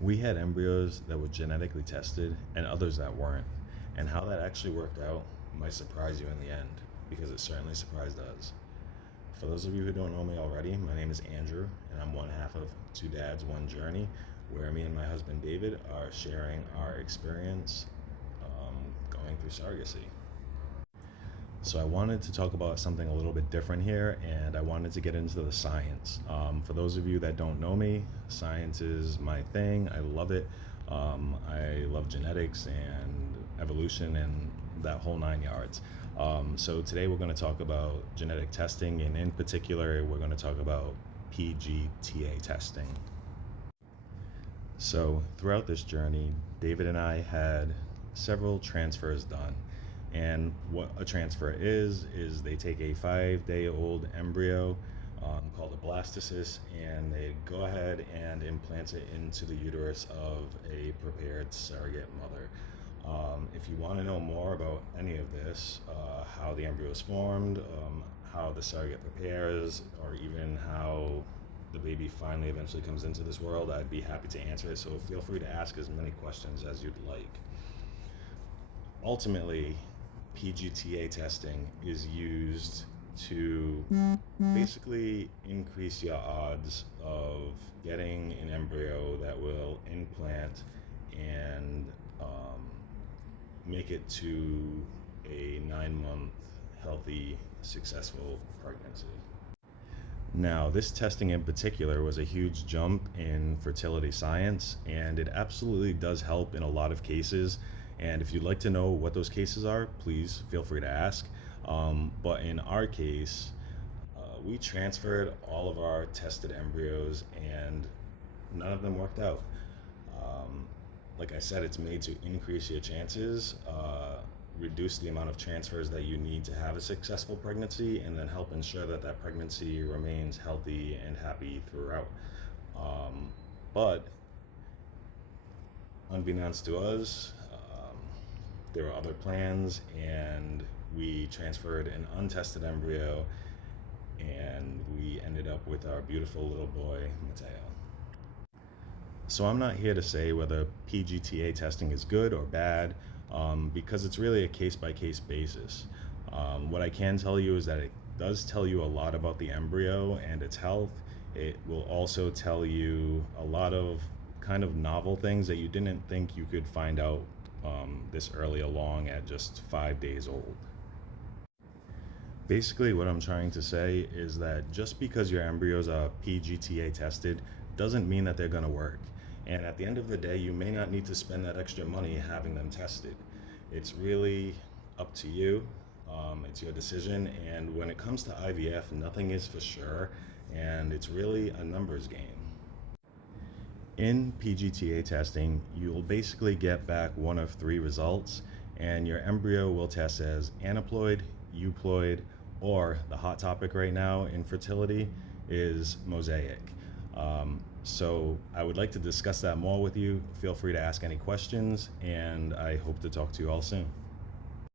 We had embryos that were genetically tested and others that weren't. And how that actually worked out might surprise you in the end, because it certainly surprised us. For those of you who don't know me already, my name is Andrew, and I'm one half of Two Dads, One Journey, where me and my husband David are sharing our experience going through surrogacy. So I wanted to talk about something a little bit different here, and I wanted to get into the science. For those of you that don't know me, science is my thing. I love it. I love genetics and evolution and that whole nine yards. So today we're going to talk about genetic testing, and in particular, we're going to talk about PGTA testing. So throughout this journey, David and I had several transfers done. And what a transfer is they take a 5-day-old embryo called a blastocyst, and they go ahead and implant it into the uterus of a prepared surrogate mother. If you want to know more about any of this, how the embryo is formed, how the surrogate prepares, or even how the baby finally eventually comes into this world, I'd be happy to answer it. So feel free to ask as many questions as you'd like. Ultimately, PGTA testing is used to basically increase your odds of getting an embryo that will implant and make it to a 9-month healthy, successful pregnancy. Now, this testing in particular was a huge jump in fertility science, and it absolutely does help in a lot of cases. And if you'd like to know what those cases are, please feel free to ask. But in our case, we transferred all of our tested embryos, and none of them worked out. Like I said, it's made to increase your chances, reduce the amount of transfers that you need to have a successful pregnancy, and then help ensure that that pregnancy remains healthy and happy throughout. But unbeknownst to us, there were other plans, and we transferred an untested embryo, and we ended up with our beautiful little boy, Mateo. So I'm not here to say whether PGTA testing is good or bad, because it's really a case-by-case basis. What I can tell you is that it does tell you a lot about the embryo and its health. It will also tell you a lot of kind of novel things that you didn't think you could find out this early along at just 5 days old. Basically, what I'm trying to say is that just because your embryos are PGTA tested doesn't mean that they're going to work. And at the end of the day, you may not need to spend that extra money having them tested. It's really up to you. It's your decision. And when it comes to IVF, nothing is for sure. And it's really a numbers game. In PGTA testing, you'll basically get back one of 3 results, and your embryo will test as aneuploid, euploid, or the hot topic right now in fertility is mosaic. So I would like to discuss that more with you. Feel free to ask any questions, and I hope to talk to you all soon.